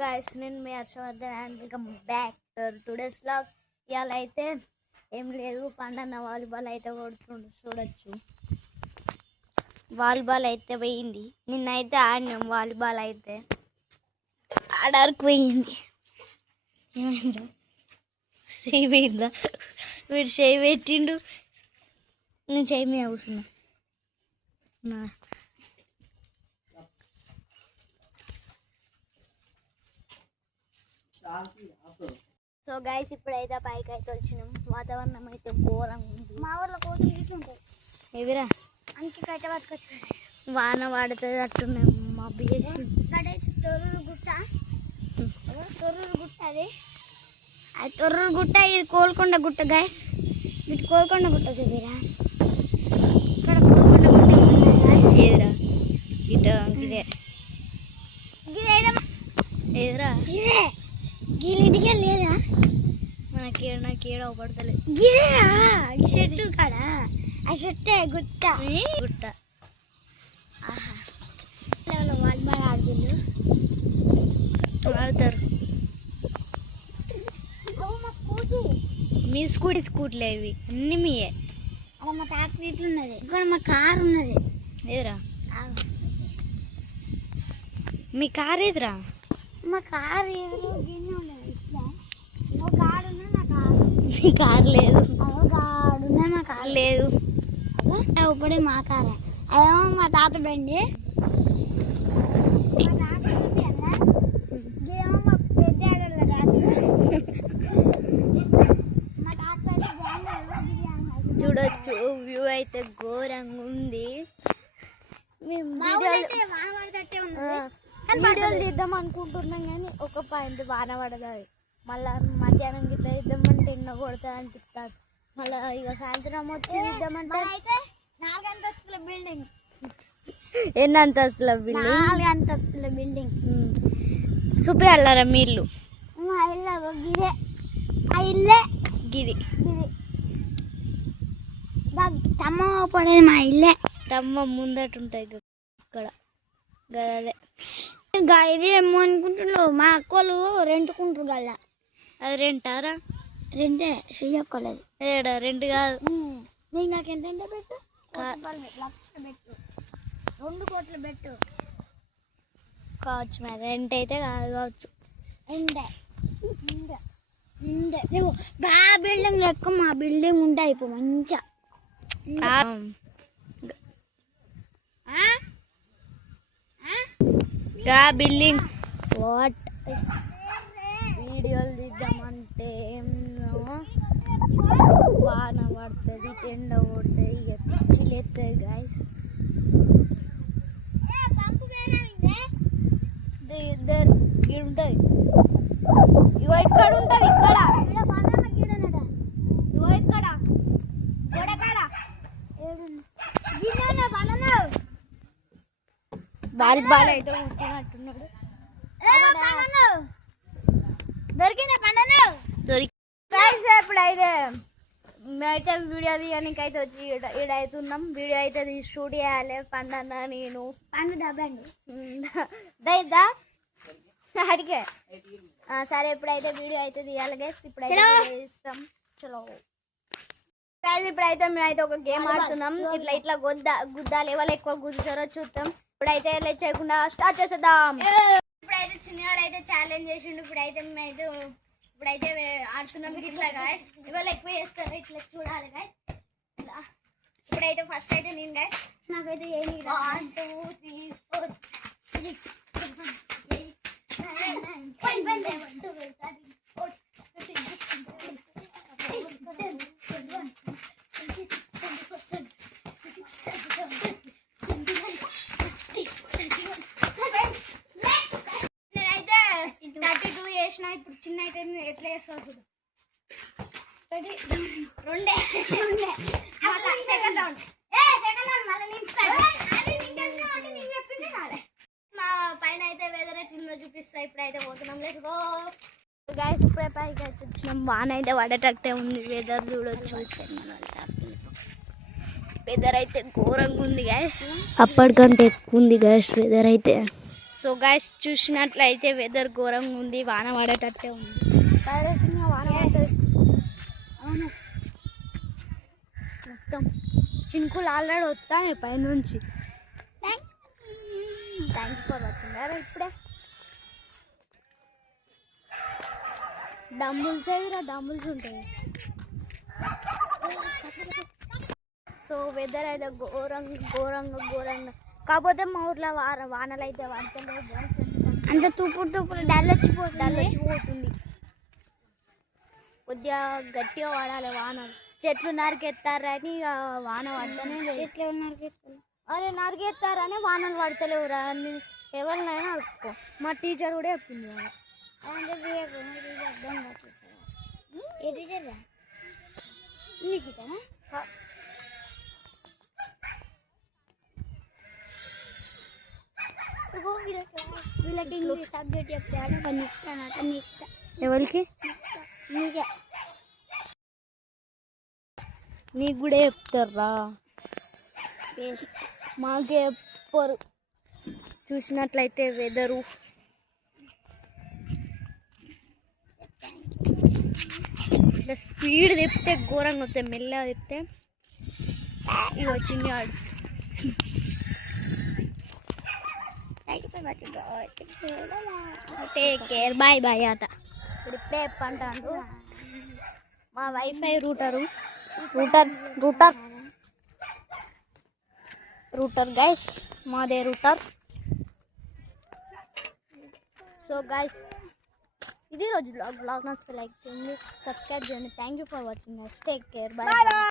guys, నేను మీ Harshavardhan and welcome back today's vlog. ఇవాళ అయితే ఏం లేదు, పండన్న వాలీబాల్ అయితే కొడుతుండు చూడొచ్చు. వాలీబాల్ అయితే పోయింది, నిన్నైతే ఆడినాం వాలీబాల్ అయితే ఆడరకు పోయింది. ఏమైందా చెయ్యి పోయిందా? వీడు చెయ్యి పెట్టిండు, నేను చెయ్యి మీద కూర్చున్నా. సో గైస్ ఇప్పుడైతే పైకి అయితే వచ్చినాం. వాతావరణం అయితే ఘోరంగా ఉంది. మా ఊర్లో కోతులు తీసుకుంటాయి ఎవిరా అందుకే కట్ట పట్టుకొచ్చి వాన పడుతుంది అట్టున్నాం. మా బియ్యం తొర్రూరు గుట్ట, తొర్రూరు గుట్ట అది తొర్రూరు గుట్ట, ఇది కోల్కొండ గుట్ట గైస్. ఇటు కోల్కొండ గుట్ట చూపిరా, ఇక్కడ కోల్కొండ గుట్ట గైస్. ఏదిరా ఇటు గిరే ఏదిరా గిలిటికే లేదా నాకేడ అవపడతలేదు. గిరేరా చెట్టు కాడ ఆ చెట్టే గుట్ట గుట్ట. వాలీబాల్ ఆడుతుండ్రు, ఆడతారు. మీ స్కూటీలే ఇవి అన్ని మీయే. అక్కడ మా ట్రాక్టర్ ఇట్లు ఉన్నది, ఇక్కడ మా కారు ఉన్నది. ఏదిరా మీ కారు ఏదిరా? మా కారు గిన్నె ఉన్నది. ఇట్లా గాడు ఉన్నా నా కారు, మీ కారు లేదు. గాడు ఉన్నా నా కారు లేదు. ఇప్పుడే మా కారే అదేమో మా తాత బండి. చూడొచ్చు, వ్యూ అయితే ఘోరంగా ఉంది. వీడియోలు తీద్దాం అనుకుంటున్నాం కానీ ఒక పాయింట్ వాన పడదు. మళ్ళీ మధ్యాహ్నం గిట్లా ఇద్దామంటే ఎండ కొడతా అనిపిస్తుంది. మళ్ళీ ఇక సాయంత్రం వచ్చి ఇద్దామంటే 4 అంతస్తుల బిల్డింగ్. ఎన్ని అంతస్తుల బిల్డింగ్? 4 అంతస్తుల బిల్డింగ్. చూపించాలరా మీ ఇల్లు? మా ఇల్లు గిరే, ఆ ఇల్లే గిరి గిరి తమ్మ పడేది మా ఇల్లే. తమ్మ ముందట ఉంటాయి ఇక్కడ గదే. ఇది ఏమో అనుకుంటున్నావు, మా అక్కలు రెంట్కుంటారు గల్లా. అది రెంటారా? రెంటే చెయ్యక్కలేదు. ఏడా రెంట్ కాదు. నీకు నాకు ఎంత పెట్టు, 1,00,000 పెట్టు, 2 కోట్లు పెట్టు కావచ్చు. మరి రెంట్ అయితే కాదు కావచ్చు. ఎండే గా బిల్డింగ్ లెక్క మా బిల్డింగ్ ఉంటే అయిపో మంచిగా. బిల్డింగ్ వాట్ వీడియోలు తీద్దామంటే వాన పడుతుంది, ఎండ కొడుతుంది, ఇక పిచ్చిలు ఎత్తాయి గాయస్. ఇద్దరు ఉంటుంది, ఇగో ఇక్కడ ఉంటుంది, ఇక్కడ ఇగో ఇక్కడ గొడకాడ వాలీబాల్ అయితే ఉంటున్నట్టున్నాడు. దొరికింది పండుగ దొరికి. ఇప్పుడైతే మేమైతే వీడియో తీయడానికి అయితే వచ్చి ఈడవుతున్నాం. వీడియో అయితే షూట్ చేయాలి. పండన్న నేను పండు దబ్బండి దైద్దా అడిగే. సరే ఇప్పుడైతే వీడియో అయితే తీయాలి గైస్. ఇప్పుడైతే ఇస్తాం. చలో గైస్, ఇప్పుడైతే మేమైతే ఒక గేమ్ ఆడుతున్నాం. ఇట్లా గుద్దాలి, ఎవరు ఎక్కువ గుద్దుతారో చూద్దాం. ఇప్పుడైతే లేట్ చేయకుండా స్టార్ట్ చేసేద్దాం. ఇప్పుడైతే చిన్నవాడైతే ఛాలెంజ్ చేసిండు. ఇప్పుడైతే ఆడుతున్నాం ఇట్లా గాయస్. ఇవాళ ఎక్కువ చేస్తారు, ఇట్లా చూడాలి గాయస్. ఇప్పుడైతే ఫస్ట్ అయితే నేను గాయస్, నాకైతే ఏమి 1 2 3 4 6 7 8 9 10 11 12 13 14 15 16 17 18 19 20 21 22 నేనైతే 32 చేసిన. ఇప్పుడు చిన్న అయితే ఎట్లా చేస్తాడు చూడు. 2 సెకండ్ రౌండ్ మా పైన అయితే వెదర్ ఎట్లుందో చూపిస్తా. ఇప్పుడైతే పోతున్నాం. Let's go guys. ఇప్పుడే పైకి అయితే వచ్చినాం. వాన అయితే పడేటట్టే ఉంది. వెదర్ చూడొచ్చు, వెదర్ అయితే ఘోరంగా ఉంది గైస్. అప్పటికంటే ఎక్కువ ఉంది గైస్ వెదర్ అయితే. సో గైస్ చూసినట్లయితే వెదర్ ఘోరంగా ఉంది, వాన పడేటట్టే ఉంది. వాన అవును, మొత్తం చినుకులు ఆల్రెడీ వస్తాయి పైనుంచి. Thank you for watching. అరే ఇప్పుడే డంబుల్స్ ఏవిరా, డంబుల్స్ ఉంటాయి. సో వెదర్ అయితే ఘోరంగా కాకపోతే మా ఊర్లో వానలు అయితే పడతలేదు, అంత తూపుడు డల్ వచ్చిపోతుంది. కొద్దిగా గట్టిగా పడాలి వానలు. చెట్లు నరికెత్తారని ఇక వాన పడతానే చెట్లు నరికెత్తారు. అరే నరికెత్తారని వానలు పడతలేవురా, ఎవరినైనా అడుక్కో. మా టీచర్ కూడా చెప్పింది. ఏ టీచర్ రా వీళ్ళకి ఇంగ్లీష్ సబ్జెక్ట్ చెప్తాడు. ఎవరికి? నీకే, నీకు కూడా చెప్తారా? బెస్ట్. మాకే చెప్పరు. చూసినట్లయితే వెదరు ఇట్లా స్పీడ్ తిప్పితే ఘోరంగా వస్తాయి, మెల్లగా తిప్పితే ఇక వచ్చింది ఆడు. టేక్ కేర్, బాయ్ బాయ్ ఆట. ఇప్పుడు ఇప్పుడే చెప్పంటాను మా వైఫై రూటర్ గైస్, మాదే రూటర్. సో గైస్ ఇది రోజు బ్లాగ్ నచ్చితే లైక్ చేయండి, సబ్స్క్రైబ్ చేయండి. Thank you for watching. Take care, bye.